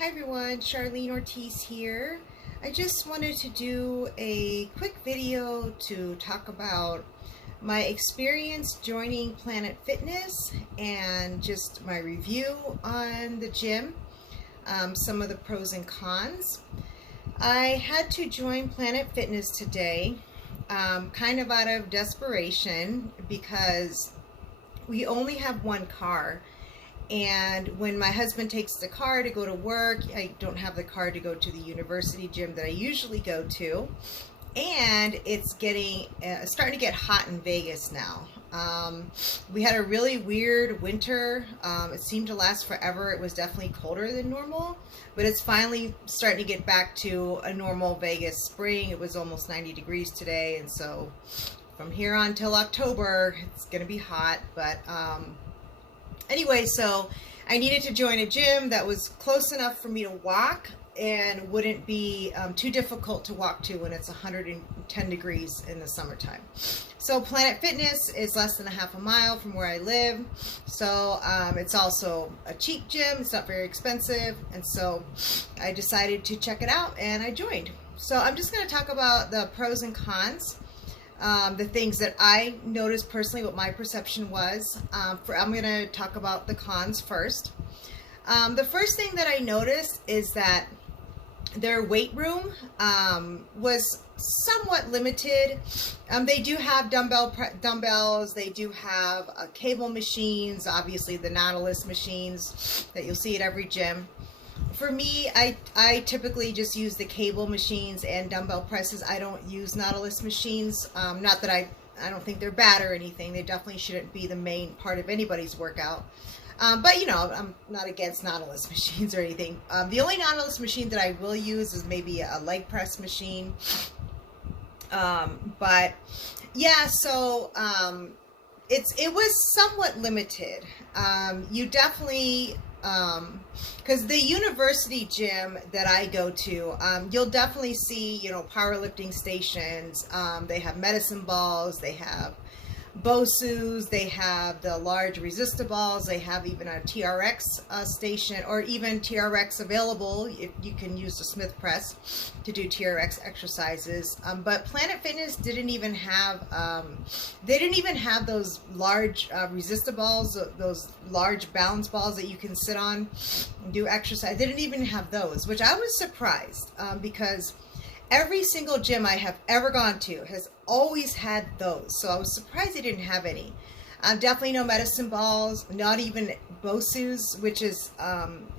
Hi everyone, Charlene Ortiz here. I just wanted to do a quick video to talk about my experience joining Planet Fitness and just my review on the gym, some of the pros and cons. I had to join Planet Fitness today kind of out of desperation because we only have one car. And when my husband takes the car to go to work, I don't have the car to go to the university gym that I usually go to. And it's starting to get hot in Vegas now. We had a really weird winter. It seemed to last forever. It was definitely colder than normal, but it's finally starting to get back to a normal Vegas spring. It was almost 90 degrees today. And so from here on till October, it's going to be hot, but anyway, so I needed to join a gym that was close enough for me to walk and wouldn't be too difficult to walk to when it's 110 degrees in the summertime. So Planet Fitness is less than a half a mile from where I live. So it's also a cheap gym. It's not very expensive. And so I decided to check it out and I joined. So I'm just going to talk about the pros and cons. The things that I noticed personally, what my perception was. I'm going to talk about the cons first. The first thing that I noticed is that their weight room was somewhat limited. They do have dumbbells. They do have cable machines, obviously the Nautilus machines that you'll see at every gym. For me, I typically just use the cable machines and dumbbell presses. I don't use Nautilus machines. Not that I don't think they're bad or anything. They definitely shouldn't be the main part of anybody's workout. But you know, I'm not against Nautilus machines or anything. The only Nautilus machine that I will use is maybe a leg press machine. But yeah, so it was somewhat limited. You definitely because the university gym that I go to, you'll definitely see, you know, powerlifting stations. They have medicine balls, they have BOSUs, they have the large resistor balls, they have even a TRX station, or even TRX available if you can use the Smith press to do TRX exercises. But Planet Fitness didn't even have those large resistor balls, those large balance balls that you can sit on and do exercise. They didn't even have those, which I was surprised because every single gym I have ever gone to has always had those. So I was surprised they didn't have any. Definitely no medicine balls, not even BOSUs, which is,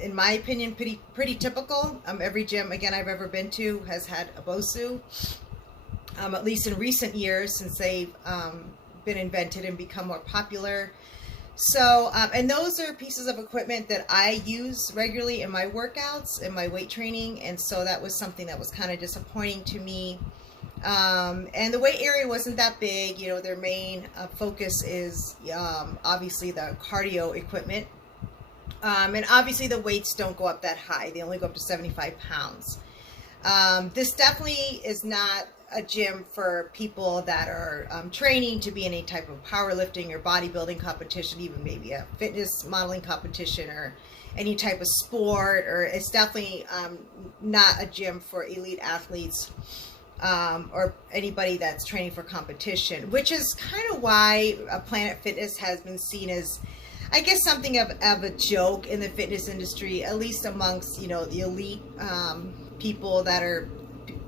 in my opinion, pretty typical. Every gym, again, I've ever been to has had a BOSU, at least in recent years since they've been invented and become more popular. So, and those are pieces of equipment that I use regularly in my workouts, in my weight training, and so that was something that was kind of disappointing to me. And the weight area wasn't that big. You know, their main focus is obviously the cardio equipment. And obviously the weights don't go up that high. They only go up to 75 pounds. This definitely is not a gym for people that are training to be in any type of powerlifting or bodybuilding competition, even maybe a fitness modeling competition or any type of sport. Or it's definitely not a gym for elite athletes or anybody that's training for competition, which is kind of why Planet Fitness has been seen as, I guess, something of a joke in the fitness industry, at least amongst, you know, the elite people that are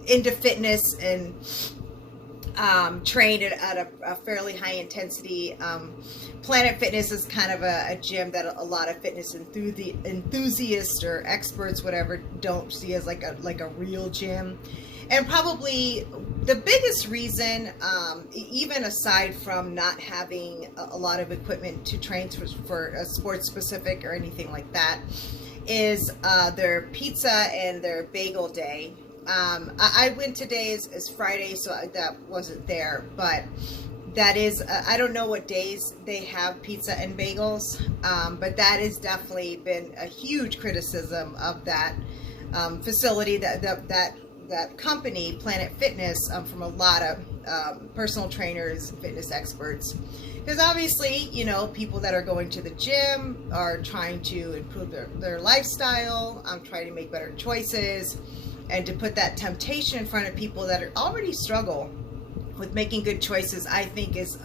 into fitness and trained at a fairly high intensity. Planet Fitness is kind of a gym that a lot of fitness enthusiasts or experts, whatever, don't see as like a real gym. And probably the biggest reason, even aside from not having a lot of equipment to train for a sports specific or anything like that, is their pizza and their bagel day. I went today as Friday, so that wasn't there, but that is, I don't know what days they have pizza and bagels, but that has definitely been a huge criticism of that facility, that company, Planet Fitness, from a lot of personal trainers, fitness experts, Because obviously, you know, people that are going to the gym are trying to improve their lifestyle, trying to make better choices, and to put that temptation in front of people that are already struggle with making good choices, I think is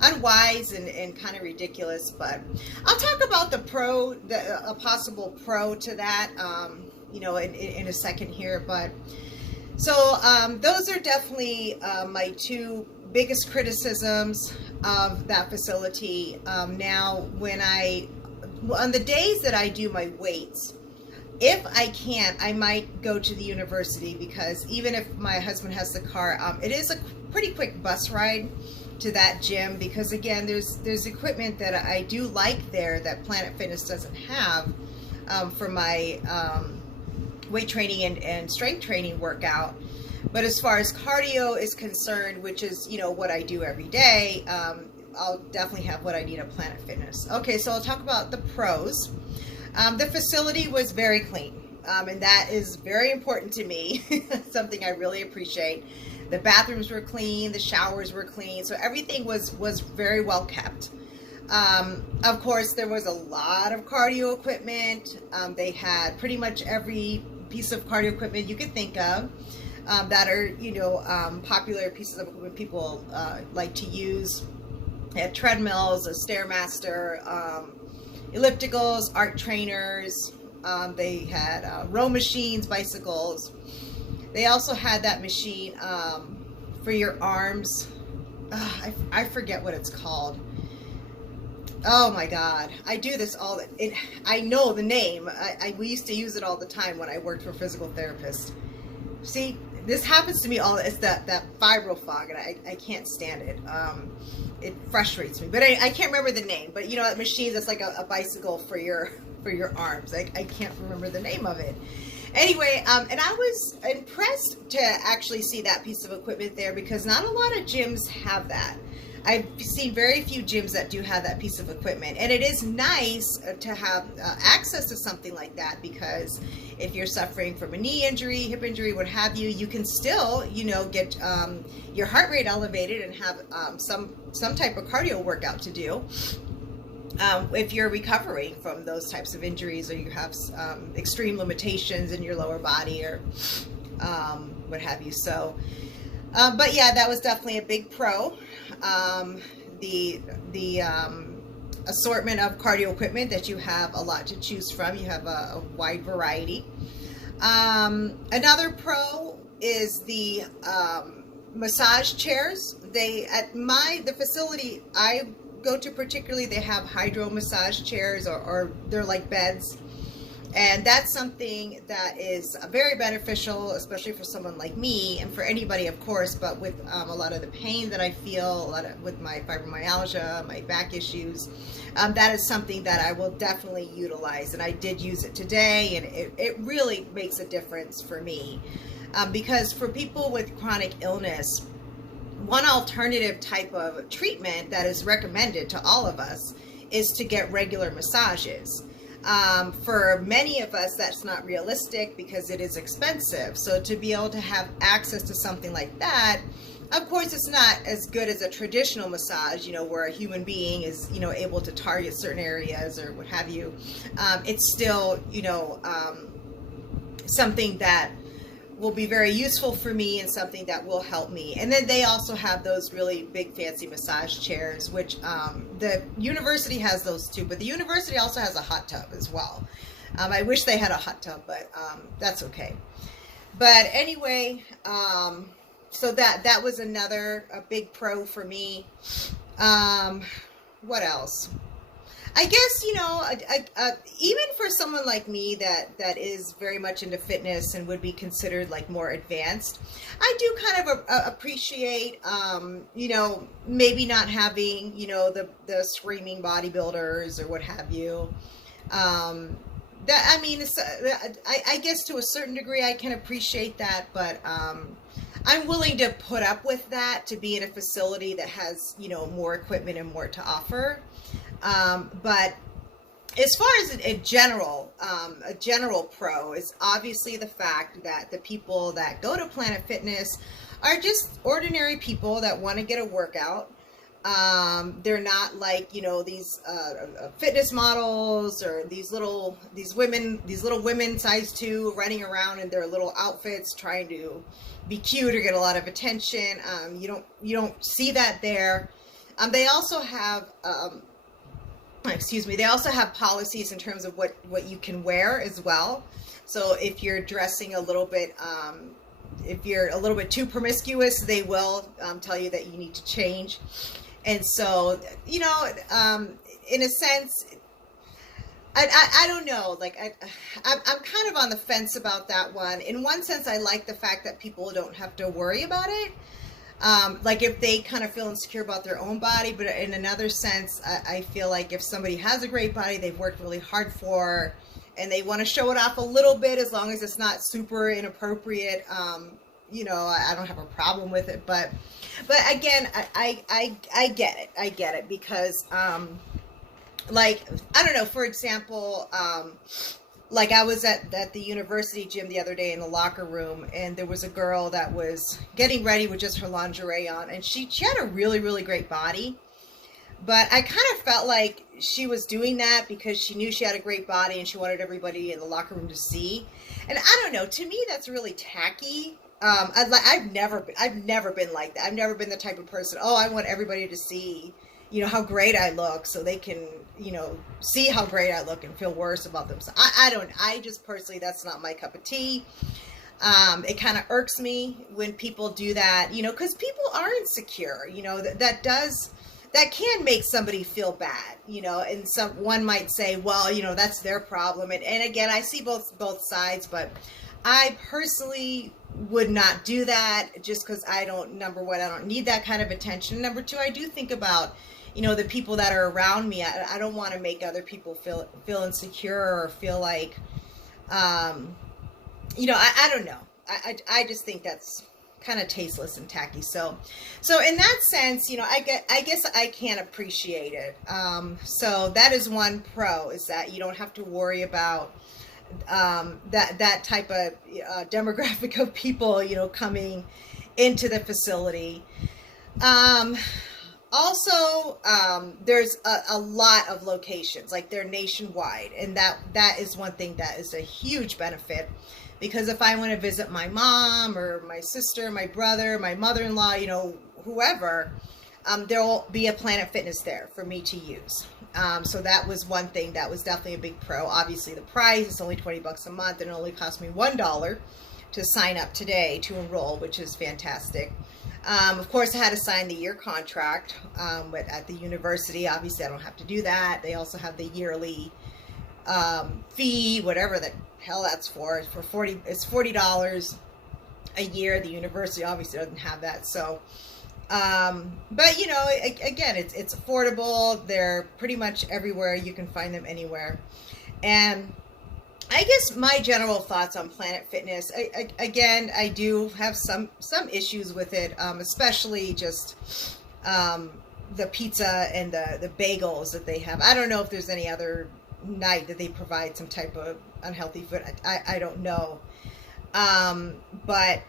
unwise and kind of ridiculous. But I'll talk about a possible pro to that, you know, in a second here. But so those are definitely my two biggest criticisms of that facility. Now, on the days that I do my weights, if I can, I might go to the university, because even if my husband has the car, it is a pretty quick bus ride to that gym, because again, there's equipment that I do like there that Planet Fitness doesn't have for my weight training and strength training workout. But as far as cardio is concerned, which is, you know, what I do every day, I'll definitely have what I need at Planet Fitness. Okay, so I'll talk about the pros. The facility was very clean, and that is very important to me, something I really appreciate. The bathrooms were clean, the showers were clean, so everything was very well kept. Of course, there was a lot of cardio equipment. They had pretty much every piece of cardio equipment you could think of that are, you know, popular pieces of equipment people like to use. They had treadmills, a Stairmaster, ellipticals, art trainers. They had row machines, bicycles. They also had that machine for your arms. I forget what it's called. Oh my God, I do this I know the name. We used to use it all the time when I worked for physical therapists. See, this happens to me it's that fibro fog, and I can't stand it. It frustrates me, but I can't remember the name. But you know, that machine that's like a bicycle for your arms. I can't remember the name of it. Anyway, and I was impressed to actually see that piece of equipment there, because not a lot of gyms have that. I've seen very few gyms that do have that piece of equipment, and it is nice to have access to something like that, because if you're suffering from a knee injury, hip injury, what have you, you can still, you know, get your heart rate elevated and have some type of cardio workout to do. If you're recovering from those types of injuries, or you have extreme limitations in your lower body, or what have you. So, but yeah, that was definitely a big pro. The assortment of cardio equipment that you have a lot to choose from. You have a wide variety. Another pro is the massage chairs. The facility I go to particularly, they have hydro massage chairs, or they're like beds, and that's something that is very beneficial, especially for someone like me, and for anybody, of course, but with a lot of the pain that I feel, with my fibromyalgia, my back issues, that is something that I will definitely utilize, and I did use it today, and it really makes a difference for me, because for people with chronic illness, one alternative type of treatment that is recommended to all of us is to get regular massages. For many of us, that's not realistic because it is expensive. So to be able to have access to something like that, of course, it's not as good as a traditional massage, you know, where a human being is, you know, able to target certain areas or what have you. It's still, you know, something that will be very useful for me and something that will help me. And then they also have those really big fancy massage chairs, which the university has those too, but the university also has a hot tub as well. I wish they had a hot tub, but that's okay. But anyway, so that was a big pro for me. What else? I guess, you know, even for someone like me that is very much into fitness and would be considered like more advanced, I do kind of appreciate, you know, maybe not having, you know, the screaming bodybuilders or what have you. I mean, I guess to a certain degree I can appreciate that, but I'm willing to put up with that to be in a facility that has, you know, more equipment and more to offer. But as far as a general pro is obviously the fact that the people that go to Planet Fitness are just ordinary people that want to get a workout. They're not like, you know, these fitness models or these little women size 2 running around in their little outfits trying to be cute or get a lot of attention. You don't see that there. They also have they also have policies in terms of what you can wear as well. So if you're dressing a little bit if you're a little bit too promiscuous, they will tell you that you need to change. And so, you know, in a sense, I don't know, like, I'm kind of on the fence about that one. In one sense, I like the fact that people don't have to worry about it. Like if they kind of feel insecure about their own body, but in another sense, I feel like if somebody has a great body, they've worked really hard for, and they want to show it off a little bit, as long as it's not super inappropriate, you know, I don't have a problem with it. But again, I get it. I get it because, like, I don't know, for example, like I was at the university gym the other day in the locker room, and there was a girl that was getting ready with just her lingerie on, and she had a really, really great body. But I kind of felt like she was doing that because she knew she had a great body and she wanted everybody in the locker room to see. And I don't know, to me that's really tacky. I've never been like that. I've never been the type of person, oh, I want everybody to see, you know, how great I look so they can, you know, see how great I look and feel worse about themselves. I just personally, that's not my cup of tea. It kind of irks me when people do that, you know, because people are insecure, you know, that can make somebody feel bad, you know, and one might say, well, you know, that's their problem. And again, I see both sides, but I personally would not do that just because number one, I don't need that kind of attention. Number two, I do think about, you know, the people that are around me. I don't want to make other people feel insecure or feel like, you know, I don't know. I just think that's kind of tasteless and tacky. So in that sense, you know, I guess I can appreciate it. So that is one pro, is that you don't have to worry about that type of demographic of people, you know, coming into the facility. Also, there's a lot of locations, like they're nationwide, and that is one thing that is a huge benefit, because if I want to visit my mom or my sister, my brother, my mother-in-law, you know, whoever, there will be a Planet Fitness there for me to use. So that was one thing that was definitely a big pro. Obviously the price is only $20 a month, and it only cost me $1 to sign up today to enroll, which is fantastic. Of course, I had to sign the year contract, but at the university, obviously I don't have to do that. They also have the yearly fee, whatever the hell that's for. It's $40 a year. The university obviously doesn't have that. So, but you know, again, it's affordable. They're pretty much everywhere. You can find them anywhere. And I guess my general thoughts on Planet Fitness, again, I do have some issues with it, especially just the pizza and the bagels that they have. I don't know if there's any other night that they provide some type of unhealthy food. I don't know. But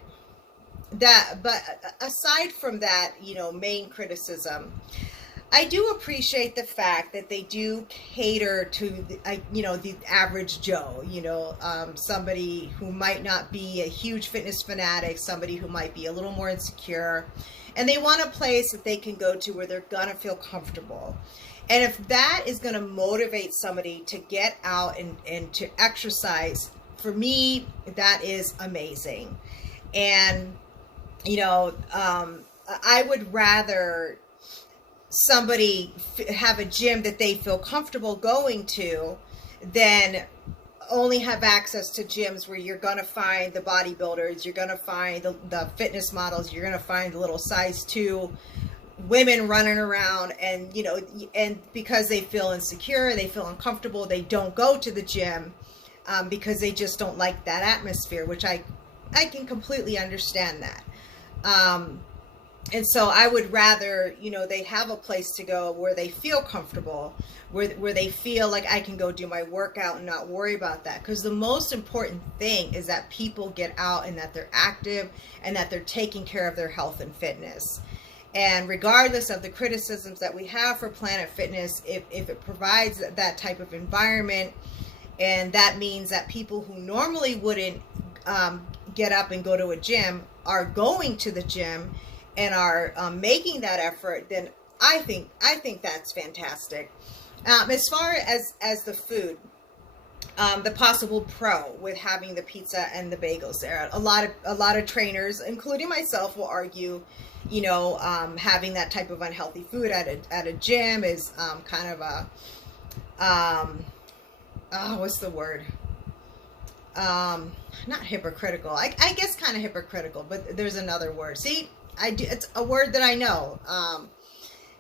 aside from that, you know, main criticism, I do appreciate the fact that they do cater to you know, the average Joe, you know, somebody who might not be a huge fitness fanatic, somebody who might be a little more insecure, and they want a place that they can go to where they're gonna feel comfortable. And if that is going to motivate somebody to get out and to exercise, for me, that is amazing. And, you know, I would rather somebody have a gym that they feel comfortable going to than only have access to gyms where you're going to find the bodybuilders, you're going to find the fitness models, you're going to find the little size 2 women running around, and you know, and because they feel insecure, they feel uncomfortable, they don't go to the gym because they just don't like that atmosphere, which I can completely understand that. And so I would rather, you know, they have a place to go where they feel comfortable, where they feel like I can go do my workout and not worry about that. Because the most important thing is that people get out and that they're active and that they're taking care of their health and fitness. And regardless of the criticisms that we have for Planet Fitness, if it provides that type of environment, and that means that people who normally wouldn't get up and go to a gym are going to the gym and are making that effort, then I think that's fantastic. As far as the food, the possible pro with having the pizza and the bagels there, a lot of trainers, including myself, will argue, you know, having that type of unhealthy food at a gym is kind of a what's the word? Not hypocritical. I guess kind of hypocritical, but there's another word. See, it's a word that I know,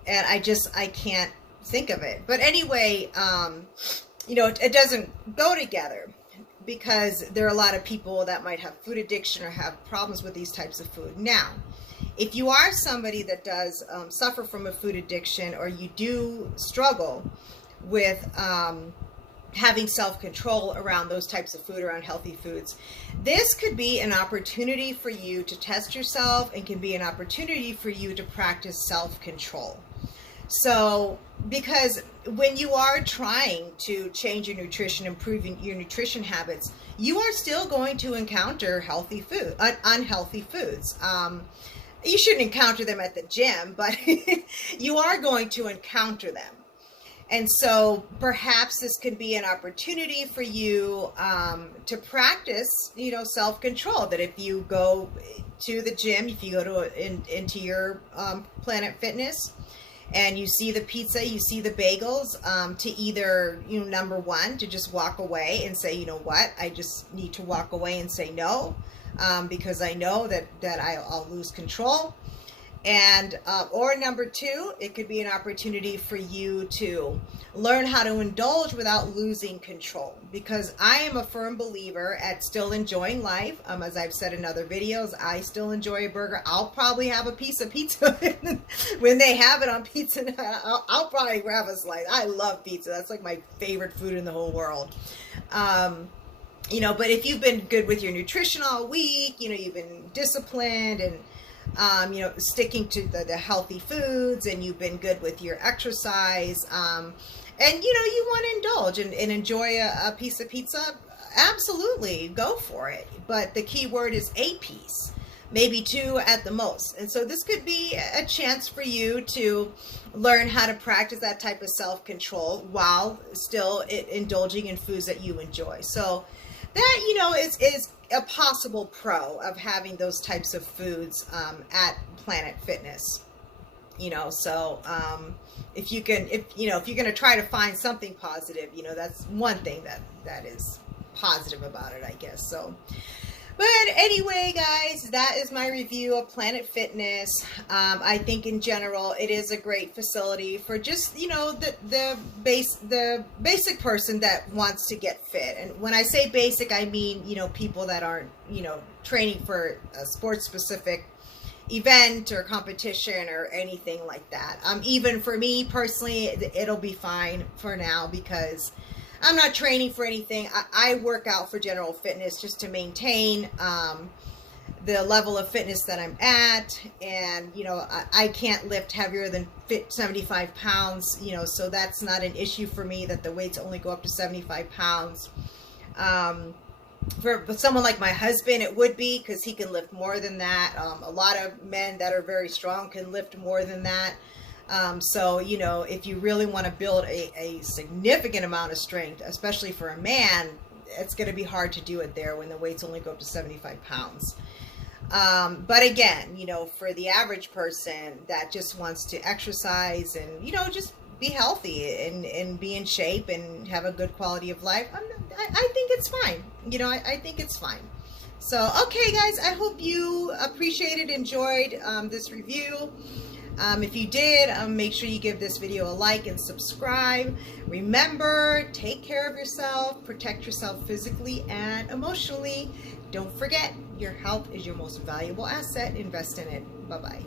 and I can't think of it. But anyway, you know, it doesn't go together, because there are a lot of people that might have food addiction or have problems with these types of food. Now, if you are somebody that does suffer from a food addiction, or you do struggle with having self-control around those types of food, around healthy foods, this could be an opportunity for you to test yourself, and can be an opportunity for you to practice self-control. So, because when you are trying to change your nutrition, improving your nutrition habits, you are still going to encounter unhealthy foods. You shouldn't encounter them at the gym, but you are going to encounter them. And so perhaps this could be an opportunity for you to practice, you know, self-control. That if you go to the gym, if you go to into your Planet Fitness, and you see the pizza, you see the bagels, to either, you know, number one, to just walk away and say, you know what, I just need to walk away and say no, because I know that I'll lose control. And or number two, it could be an opportunity for you to learn how to indulge without losing control, because I am a firm believer at still enjoying life. As I've said in other videos, I still enjoy a burger. I'll probably have a piece of pizza when they have it on Pizza Night. I'll probably grab a slice. I love pizza. That's like my favorite food in the whole world. You know, but if you've been good with your nutrition all week, you know, you've been disciplined and you know, sticking to the healthy foods, and you've been good with your exercise, and you know, you want to indulge and enjoy a piece of pizza, absolutely go for it. But the key word is a piece, maybe two at the most. And so this could be a chance for you to learn how to practice that type of self-control while still indulging in foods that you enjoy. So that, you know, is a possible pro of having those types of foods at Planet Fitness. You know, so if you're going to try to find something positive, you know, that's one thing that is positive about it, I guess. So, but anyway, guys, that is my review of Planet Fitness. I think in general, it is a great facility for just, you know, the basic person that wants to get fit. And when I say basic, I mean, you know, people that aren't, you know, training for a sports specific event or competition or anything like that. Even for me personally, it'll be fine for now, because I'm not training for anything. I work out for general fitness just to maintain the level of fitness that I'm at. And, you know, I can't lift heavier than 75 pounds, you know, so that's not an issue for me, that the weights only go up to 75 pounds. For someone like my husband, it would be, because he can lift more than that. A lot of men that are very strong can lift more than that. So, you know, if you really want to build a significant amount of strength, especially for a man, it's going to be hard to do it there when the weights only go up to 75 pounds. But again, you know, for the average person that just wants to exercise and, you know, just be healthy and be in shape and have a good quality of life, I think it's fine. You know, I think it's fine. So, okay, guys, I hope you appreciated, enjoyed this review. If you did, make sure you give this video a like and subscribe. Remember, take care of yourself, protect yourself physically and emotionally. Don't forget, your health is your most valuable asset. Invest in it. Bye-bye.